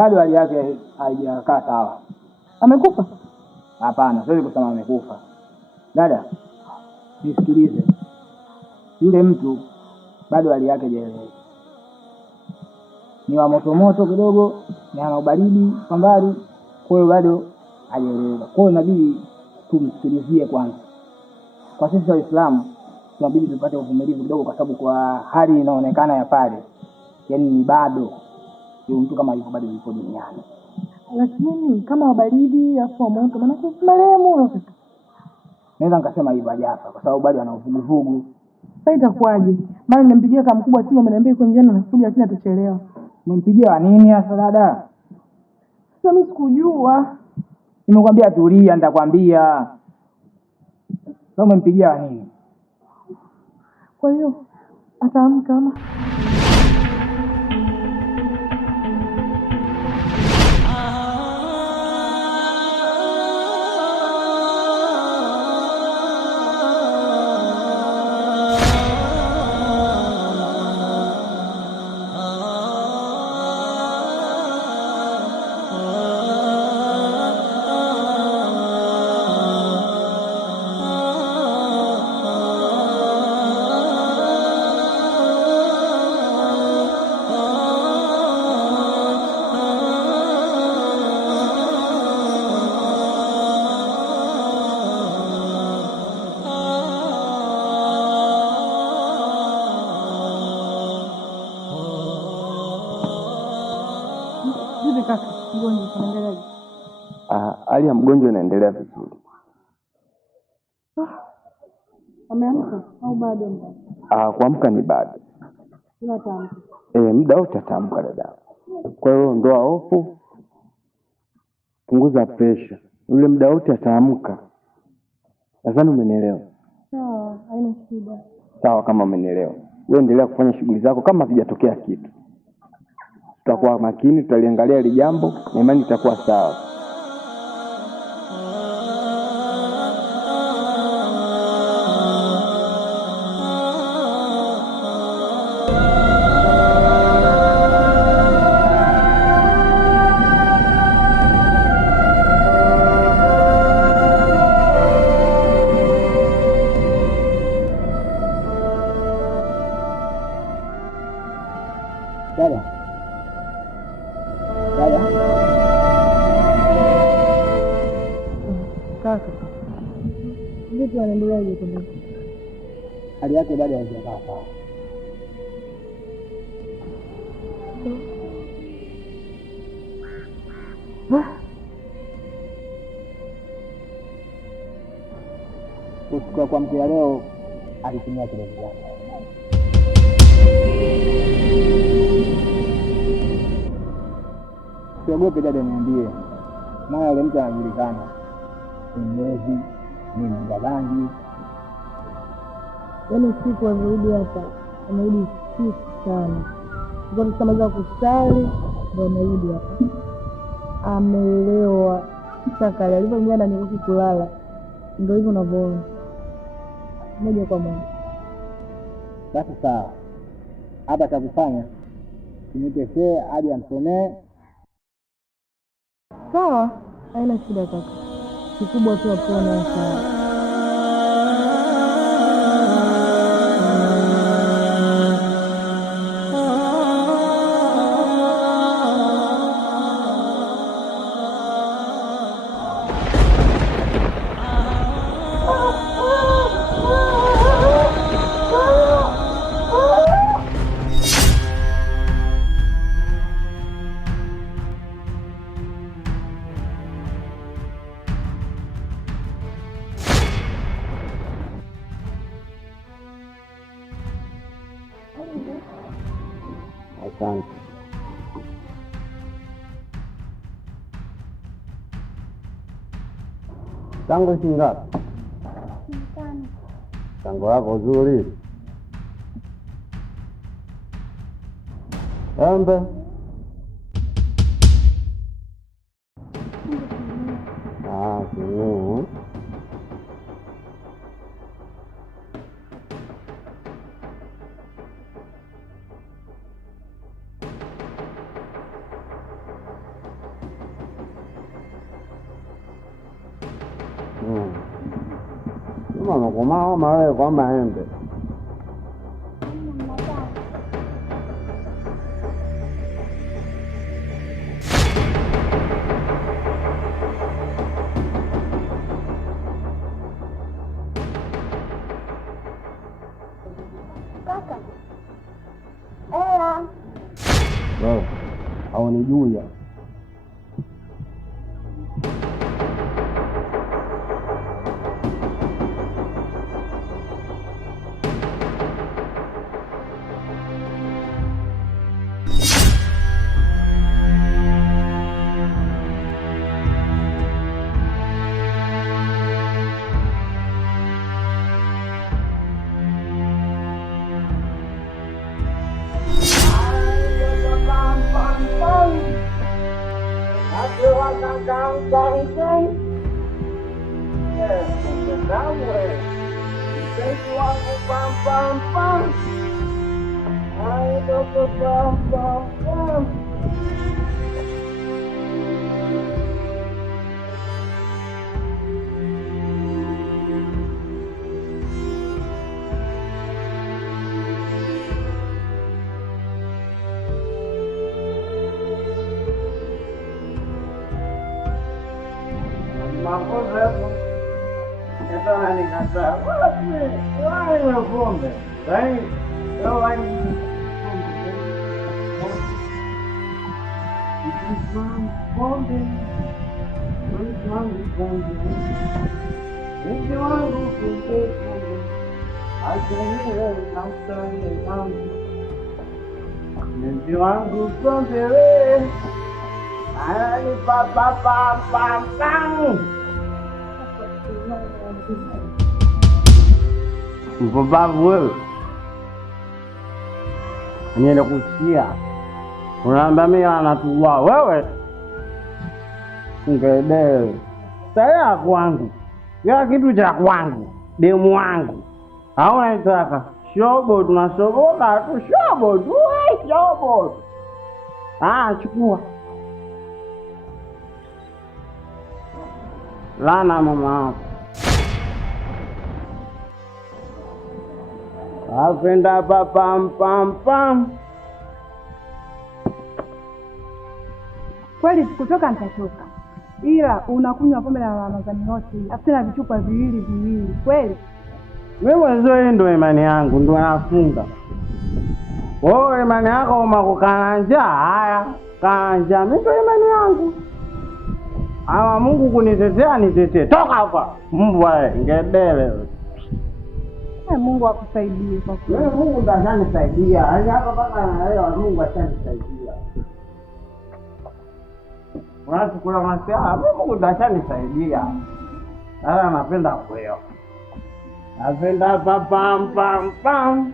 bado hali yake haijakaa sawa. Amekufa? Hapana, siwezi kusema amekufa. Dada, nisikilize. Yule mtu bado hali yake haijaeleweka. Ni wa moto kidogo, ni ana ubaridi kwa mbali, kwa hiyo bado hajaeleweka. Kwa hiyo inabidi tumsikilizie kwanza. Kwa sisi Waislamu tunabidi tupate uvumilivu kidogo, kwa sababu kwa hali inaonekana ya pale, yaani ni bado yule mtu kama yuko bado yupo duniani. Lakini kama wabaridi afu wa moto, maana kwa marehemu naweza nikasema hivyo hajafa, kwa sababu bado ana uvuguvugu. Sasa itakuwaje? Maana nimempigia kama mkubwa simu, ameniambia yuko njiani anakuja, lakini atachelewa. Umempigia wa nini hasa dada? Sasa mimi sikujua. Nimekwambia tulia, nitakwambia. Sasa umempigia wa nini? Kwa hiyo ataamka ama? Hali ya mgonjwa inaendelea vizuri. Ameamka au bado? Kuamka ni bado. Ataamka. Muda wote ataamka dada. Kwa hiyo ondoa hofu, punguza pressure. Yule muda wote ataamka. Nadhani umenielewa. Sawa, haina shida. Sawa, kama umenielewa. Wewe endelea kufanya shughuli zako kama hakijatokea kitu. Tutakuwa makini, tutaliangalia hili jambo na imani itakuwa sawa. Dada. Kaka. Vipi anaendeleaje kwa? Hali yake bado haijakaa sawa. Kwa mkia leo alitumia kidogo chake. Siogope dada, niambie. Maana yule mtu anajulikana. Ni mlezi, ni mgabangi. Yaani siku alirudi hapa, amerudi siku sana. Kwa kusamaza kusali, ndio amerudi hapa. Ameelewa. Sasa alivyoingia ndani huko kulala. Ndio hivyo unavyoona. Moja kwa moja. Basi sawa. Hapa cha kufanya nimteshee hadi amsomee. Sawa, haina shida kaka. Kikubwa tu apone sawa. Asante. Tango shingapi? Tango lako zuri. Embe. Sini. Mama komaa mawe kwa maembe. Kaka. Ela. Wewe haunijui ya. Mpenzi wangu pombe wewe ananipa pam. Mpumbavu wewe. Niende kusikia. Unaambia mimi anatuua wewe. Ngedele. Saya kwangu. Ya kitu cha kwangu. Demu wangu. Hauna itaka. Shobo tunashoboka tu shobo tu. Shobo. Chukua. Lana mama. Apenda pam. Kweli kutoka nitatoka. Ila unakunywa pombe na Ramadhani yote. Afu na vichupa viwili. Kweli? Wewe zoe ndo imani yangu ndo nafunga. Wewe imani yako umakukanja haya. Kanja mimi ndo imani yangu. Ama Mungu kunitetea nitetee. Toka hapa. Mbwa ngedele. Mungu akusaidie kwa kweli. Wewe Mungu ndo atanisaidia. Hapa mpaka naelewa Mungu atanisaidia. Unachukua masaa, Mungu ndo atanisaidia. Sasa napenda kweo. Napenda pam.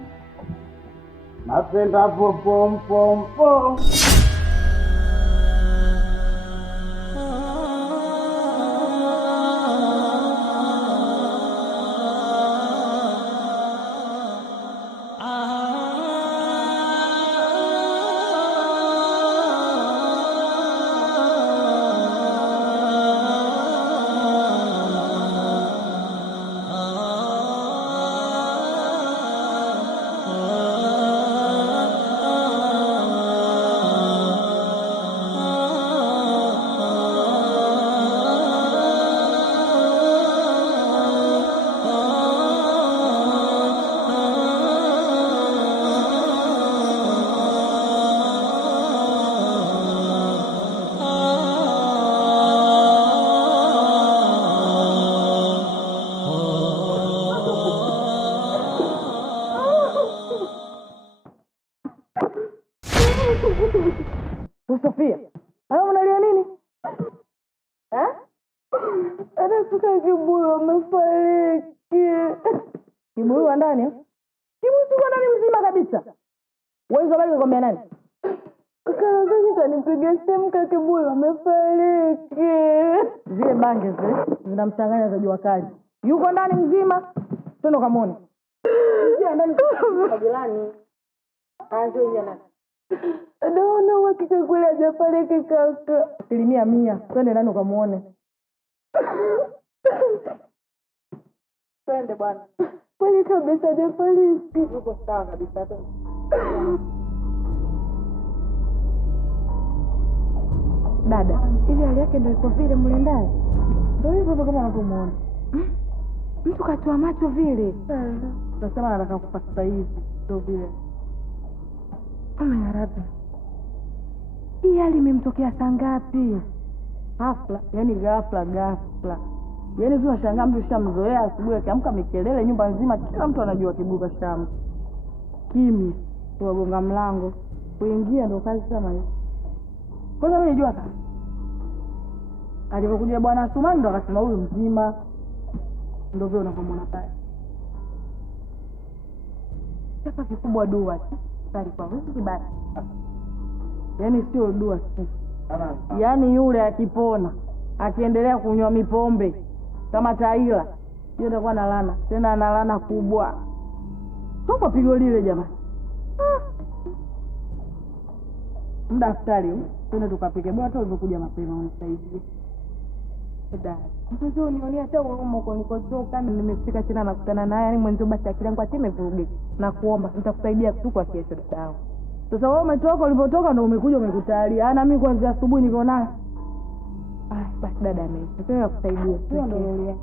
Napenda pom. Sofia, unalia nini? Anafika Kibuyu amefariki. Kibuyu wa ndani? Kibuyu tuko ndani mzima kabisa. Wewe habari unakwambia nani? Kaka kanipigia simu kaka Kibuyu amefariki. Zile bange zile zinamchanganya za jua kali. Yuko ndani mzima? Twende kamone. Ndio ndani kwa jirani. Anzo jana. Naona uhakika kule hajafariki kaka. 100%. Twende ndani ukamuone. Twende bwana. Kweli kabisa polisi. Uko sawa kabisa. Dada, ili hali yake ndio iko vile mle ndani. Ndio hivyo kama unavyomuona. Mtu katoa macho vile. Nasema anataka kufa sasa hivi. Ndio vile. Rabbi. Hii hali imemtokea saa ngapi? Ghafla, yani ghafla. Yaani tunashangaa mtu shamzoea asubuhi akiamka mikelele nyumba nzima kila mtu anajua kibuka shamba. Kimi, tuwagonga mlango, kuingia ndio kazi kama hiyo. Kwanza mimi najua sana. Alipokuja bwana Sumani ndo akasema huyu mzima. Ndio vile unapomwona pale. Sasa kikubwa dua tu. Sari kwa wiki basi. Yaani sio dua tu. Yaani yule akipona, akiendelea kunywa mipombe kama Taila, hiyo itakuwa na laana. Tena ana laana kubwa. Sio pigo lile jamani. Mdaftari huu, twende tukapike. Bwana tu ulivyokuja mapema unisaidie. Dada, mtoto unionea hata urumo kwa nikotoka nimefika tena nakutana naye yani mwenzo basi akili yangu ati imevurugika. Na kuomba nitakusaidia tu kwa kesho dada. Sasa wewe umetoka ulipotoka ndio umekuja umekutalia. Ana mimi kuanzia asubuhi niko naye. Basi dada mimi. Nataka kukusaidia. Sio ndio.